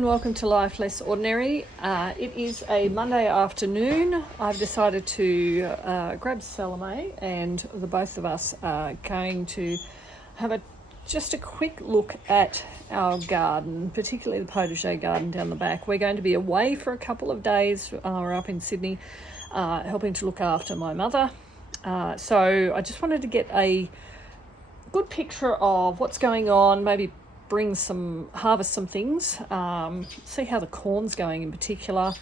and welcome to Life Less Ordinary. It is a Monday afternoon. I've decided to grab Salome and the both of us are going to have just a quick look at our garden, particularly the potager garden down the back. We're going to be away for a couple of days. We're up in Sydney helping to look after my mother. So I just wanted to get a good picture of what's going on, maybe harvest some things, see how the corn's going in particular,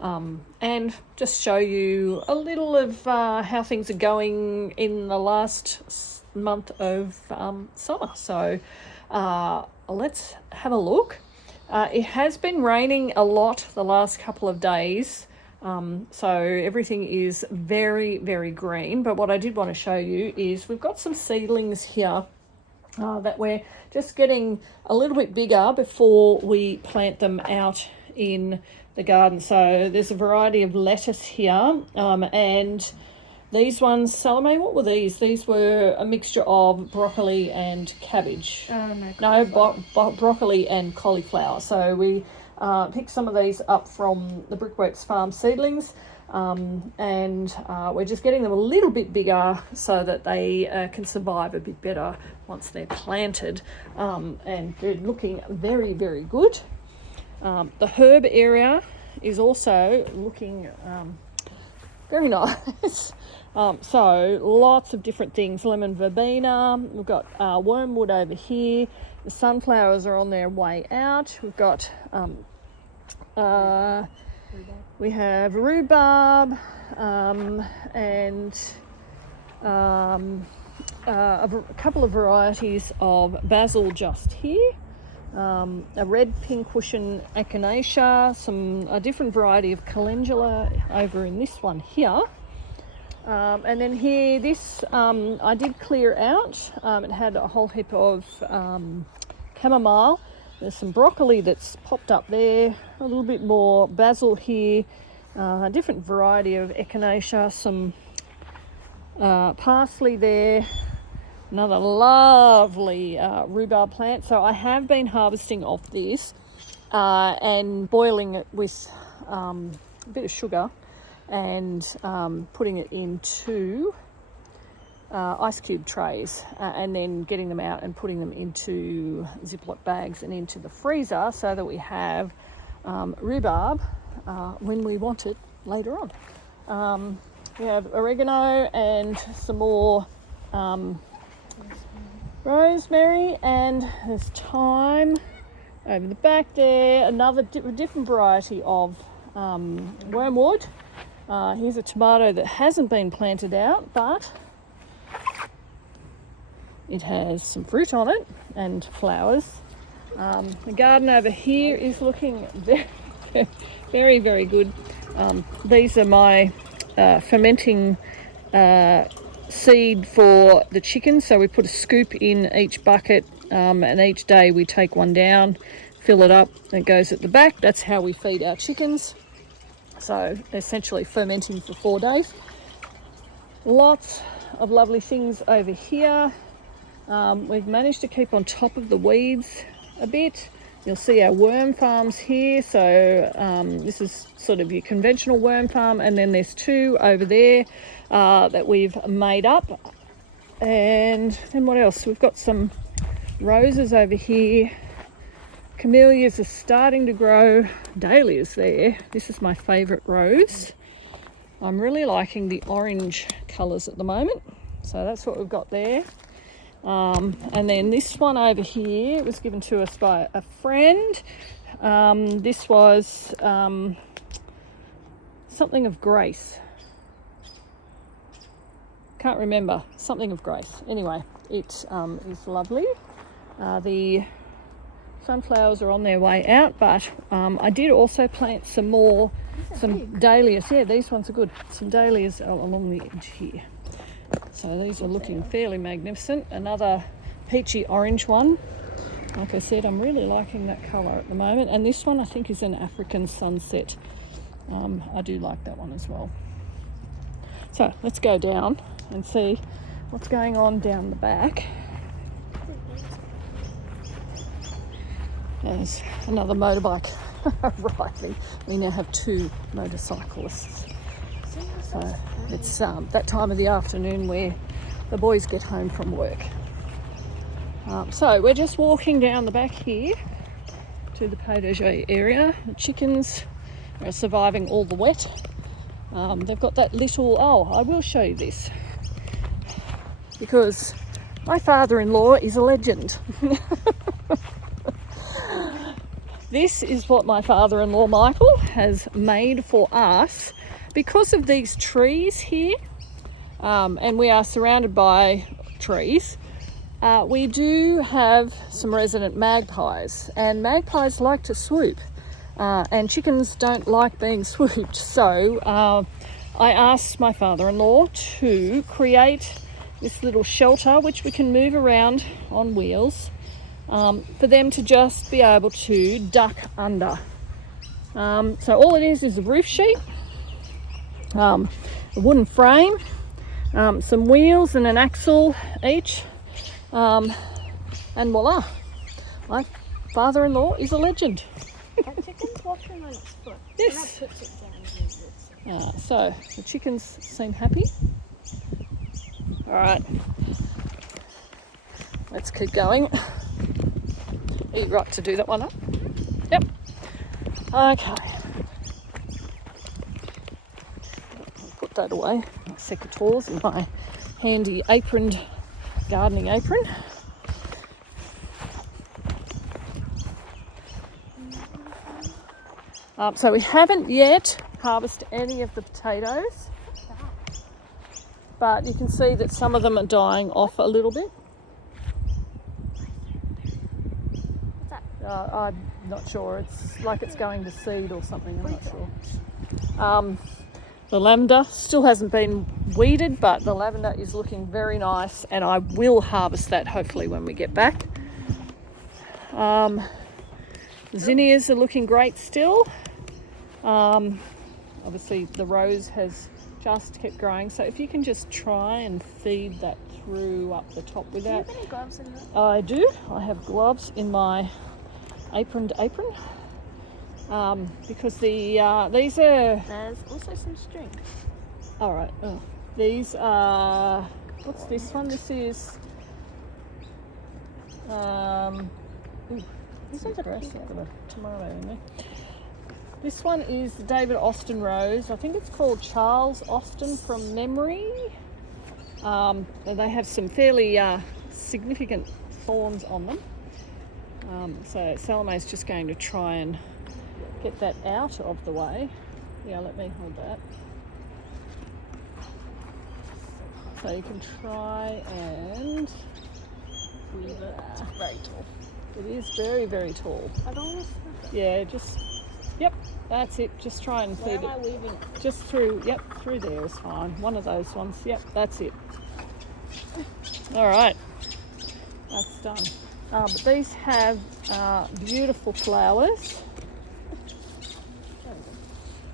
and just show you a little of how things are going in the last month of summer. So let's have a look. It has been raining a lot the last couple of days, so everything is very, very green. But what I did want to show you is we've got some seedlings here that we're just getting a little bit bigger before we plant them out in the garden. So there's a variety of lettuce here, and these ones, Salome, what were these? These were a mixture of broccoli and cabbage. Broccoli and cauliflower. So we picked some of these up from the Brickworks Farm seedlings, and we're just getting them a little bit bigger so that they can survive a bit better once they're planted, and they're looking very, very good. The herb area is also looking very nice. So lots of different things. Lemon verbena, we've got wormwood over here, the sunflowers are on their way out, we've got we have rhubarb, and a couple of varieties of basil just here, a red pincushion echinacea, a different variety of calendula over in this one here. And then here, this I did clear out. It had a whole heap of chamomile. There's some broccoli that's popped up there, a little bit more basil here, a different variety of echinacea, some parsley there, another lovely rhubarb plant. So I have been harvesting off this and boiling it with a bit of sugar and putting it into ice cube trays, and then getting them out and putting them into Ziploc bags and into the freezer so that we have rhubarb when we want it later on. We have oregano and some more rosemary, and there's thyme over the back there, another different variety of wormwood. Here's a tomato that hasn't been planted out, but it has some fruit on it and flowers. The garden over here is looking very, very, very good. These are my fermenting seed for the chickens. So we put a scoop in each bucket, and each day we take one down, fill it up, and it goes at the back. That's how we feed our chickens. So essentially fermenting for 4 days. Lots of lovely things over here. We've managed to keep on top of the weeds a bit. You'll see our worm farms here. So this is sort of your conventional worm farm, and then there's 2 over there that we've made up. And then what else? We've got some roses over here. Camellias are starting to grow. Dahlias there. This is my favourite rose. I'm really liking the orange colours at the moment. So that's what we've got there. And then this one over here was given to us by a friend. This was something of grace. Can't remember. Something of grace. Anyway, it is lovely. The sunflowers are on their way out, but I did also plant some dahlias. Yeah, these ones are good. Some dahlias along the edge here. So these are looking fairly magnificent. Another peachy orange one. Like I said, I'm really liking that colour at the moment. And this one I think is an African sunset. I do like that one as well. So let's go down and see what's going on down the back. There's another motorbike arriving. We now have 2 motorcyclists. So it's that time of the afternoon where the boys get home from work. So we're just walking down the back here to the potager area. The chickens are surviving all the wet. They've got that little, I will show you this, because my father-in-law is a legend. This is what my father-in-law Michael has made for us because of these trees here, and we are surrounded by trees. We do have some resident magpies, and magpies like to swoop, and chickens don't like being swooped. So I asked my father-in-law to create this little shelter which we can move around on wheels, for them to just be able to duck under. So all it is a roof sheet, a wooden frame, some wheels and an axle each, and voila, my father-in-law is a legend. That chicken's walking on its foot. Yes. And that puts it down. So the chickens seem happy. All right, let's keep going. Are you right to do that one up? Yep. Okay. I'll put that away. My secateurs and my handy aproned gardening apron. So we haven't yet harvested any of the potatoes, but you can see that some of them are dying off a little bit. I'm not sure. It's like it's going to seed or something. I'm not sure. The lavender still hasn't been weeded, but the lavender is looking very nice, and I will harvest that hopefully when we get back. Zinnias are looking great still. Obviously the rose has just kept growing, so if you can just try and feed that through up the top with that. Do you have any gloves in there? I do. I have gloves in my aproned apron, because these are... There's also some string. All right. Oh, these are... What's this one? This is... This one's a grass. pink I've got a tomato in there. This one is David Austin rose. I think it's called Charles Austin from memory. They have some fairly significant thorns on them. So Salome's just going to try and get that out of the way. Yeah, let me hold that. So you can try and... It's very tall. It is very, very tall. I don't want to... Yeah, just... Yep, that's it. Just try and Where feed am I it. weaving it? Just through, yep, through there is fine. One of those ones. Yep, that's it. All right, that's done. But these have beautiful flowers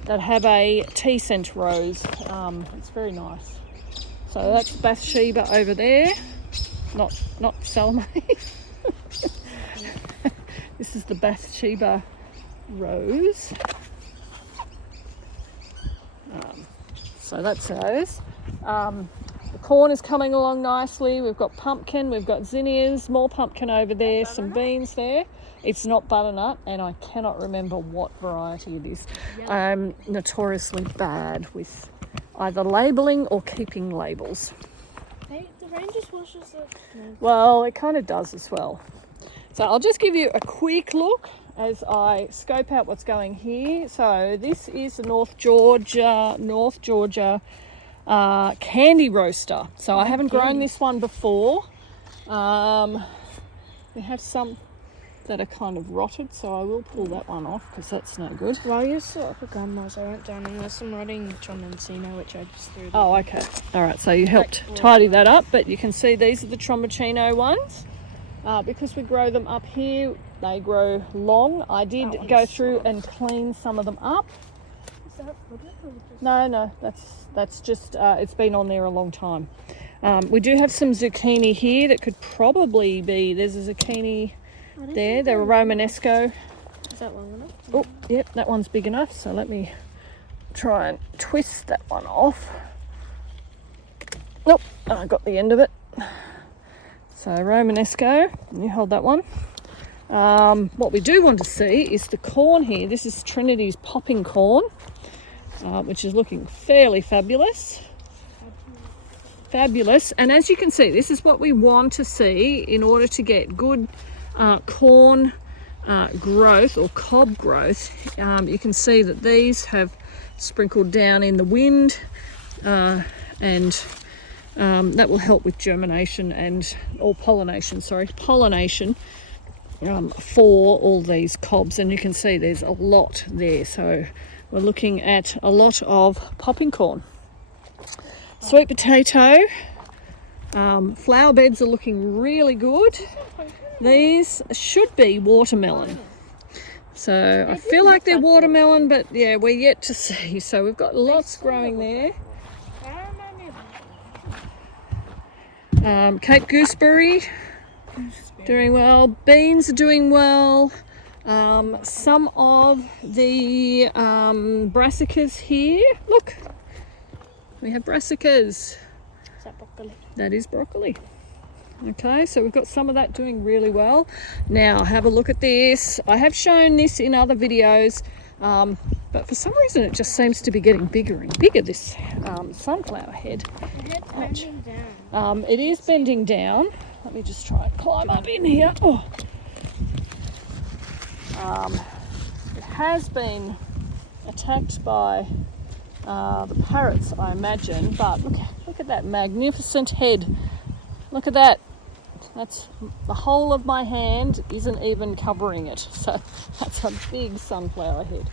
that have a tea scent rose. It's very nice. So that's Bathsheba over there. Not Salome. This is the Bathsheba rose. So that's those. The corn is coming along nicely. We've got pumpkin, we've got zinnias, more pumpkin over there, some beans there. It's not butternut, and I cannot remember what variety it is. I'm notoriously bad with either labelling or keeping labels. Hey, the rain just washes it. Well, it kind of does as well. So I'll just give you a quick look as I scope out what's going here. So this is the North Georgia candy roaster. So I haven't grown this one before. We have some that are kind of rotted, so I will pull that one off because that's no good. While you set up a grandma's, I went down and there's some rotting trombocino which I just threw. Oh, okay. All right, so you helped tidy that up, but you can see these are the trombocino ones. Because we grow them up here, they grow long. I did go through and clean some of them up. Is that rubbish or just... No, that's just, it's been on there a long time. We do have some zucchini here that could probably be, there's a zucchini there. They're a Romanesco. Is that long enough? Oh, yep, that one's big enough. So let me try and twist that one off. Nope, I got the end of it. So Romanesco, you hold that one. What we do want to see is the corn here. This is Trinity's popping corn, which is looking fairly fabulous. Fabulous. And as you can see, this is what we want to see in order to get good corn growth or cob growth. You can see that these have sprinkled down in the wind, and that will help with germination or pollination for all these cobs. And you can see there's a lot there, so we're looking at a lot of popping corn. Sweet potato, flower beds are looking really good. These should be watermelon, so I feel like they're watermelon, but yeah, we're yet to see. So we've got lots growing there. Cape gooseberry doing well. Beans are doing well. Some of the brassicas here. Look, we have brassicas. Is that broccoli? That is broccoli. Okay, so we've got some of that doing really well. Now have a look at this. I have shown this in other videos, but for some reason it just seems to be getting bigger and bigger, this sunflower head. The head's bending down. It is bending down. Let me just try and climb up in here. Oh. It has been attacked by the parrots, I imagine, but look at that magnificent head. Look at that. That's the whole of my hand isn't even covering it. So that's a big sunflower head.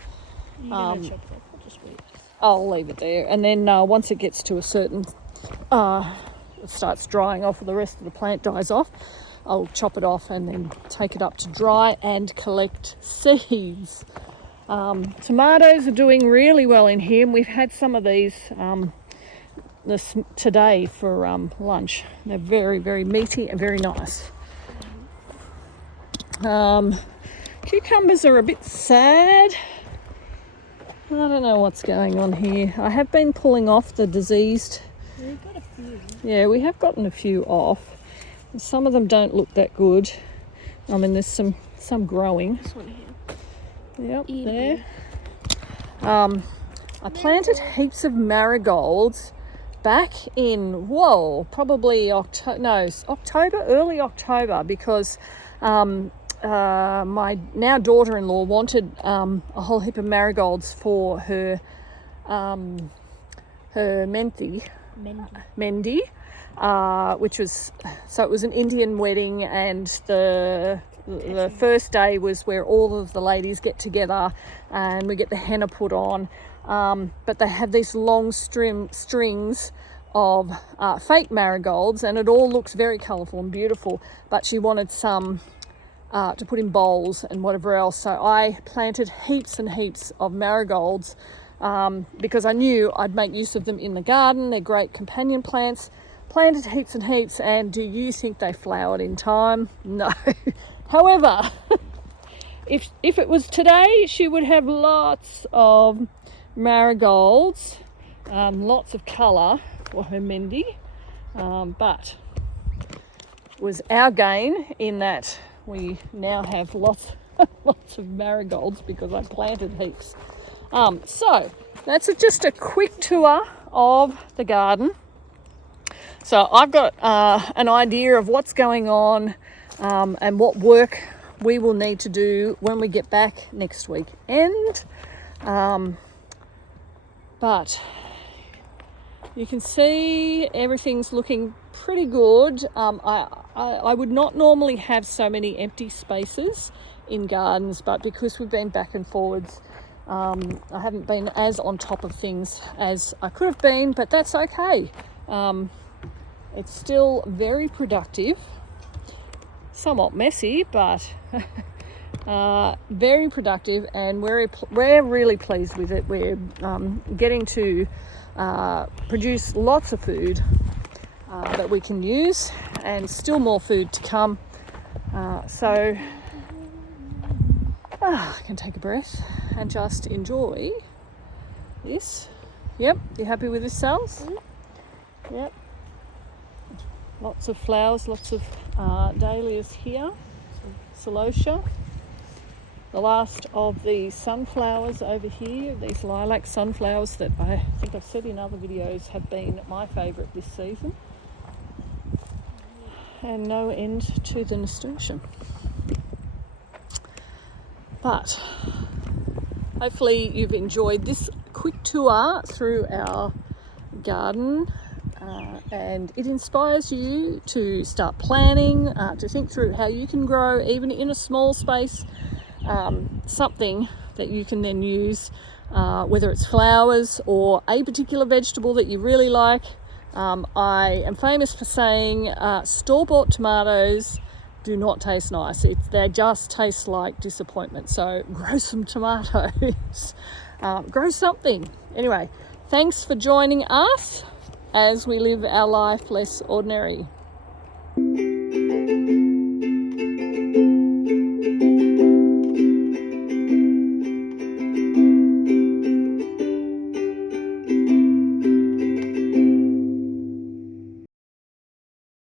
You're gonna chop it off or just wait? I'll leave it there, and then once it gets to a certain, it starts drying off, or the rest of the plant dies off, I'll chop it off and then take it up to dry and collect seeds. Tomatoes are doing really well in here, and we've had some of these today for lunch. They're very, very meaty and very nice. Cucumbers are a bit sad. I don't know what's going on here. I have been pulling off the diseased. We've got a few. Yeah, we have gotten a few off. Some of them don't look that good. I mean, there's some growing. This one here. Yep, there. I planted heaps of marigolds back in, probably October, early October, because my now daughter-in-law wanted a whole heap of marigolds for her Mendi, which was, so it was an Indian wedding, and the first day was where all of the ladies get together and we get the henna put on, but they have these long strings of fake marigolds, and it all looks very colourful and beautiful, but she wanted some to put in bowls and whatever else. So I planted heaps and heaps of marigolds because I knew I'd make use of them in the garden. They're great companion plants. Planted heaps and heaps, and do you think they flowered in time? No. However, if it was today, she would have lots of marigolds, lots of colour for her Mendi, but it was our gain in that we now have lots of marigolds because I planted heaps. So that's just a quick tour of the garden. So I've got an idea of what's going on and what work we will need to do when we get back next weekend. But you can see everything's looking pretty good. I would not normally have so many empty spaces in gardens, but because we've been back and forwards, I haven't been as on top of things as I could have been, but that's okay. It's still very productive, somewhat messy, but very productive, and we're really pleased with it. We're getting to produce lots of food that we can use, and still more food to come. So I can take a breath and just enjoy this. Yep, you happy with this, Sals? Yep. Lots of flowers, lots of dahlias here. Celosia. The last of the sunflowers over here, these lilac sunflowers that I think I've said in other videos have been my favourite this season. And no end to the nasturtium. But hopefully you've enjoyed this quick tour through our garden and it inspires you to start planning, to think through how you can grow, even in a small space, something that you can then use, whether it's flowers or a particular vegetable that you really like. I am famous for saying store-bought tomatoes do not taste nice. They just taste like disappointment. So grow some tomatoes, grow something. Anyway, thanks for joining us as we live our life less ordinary.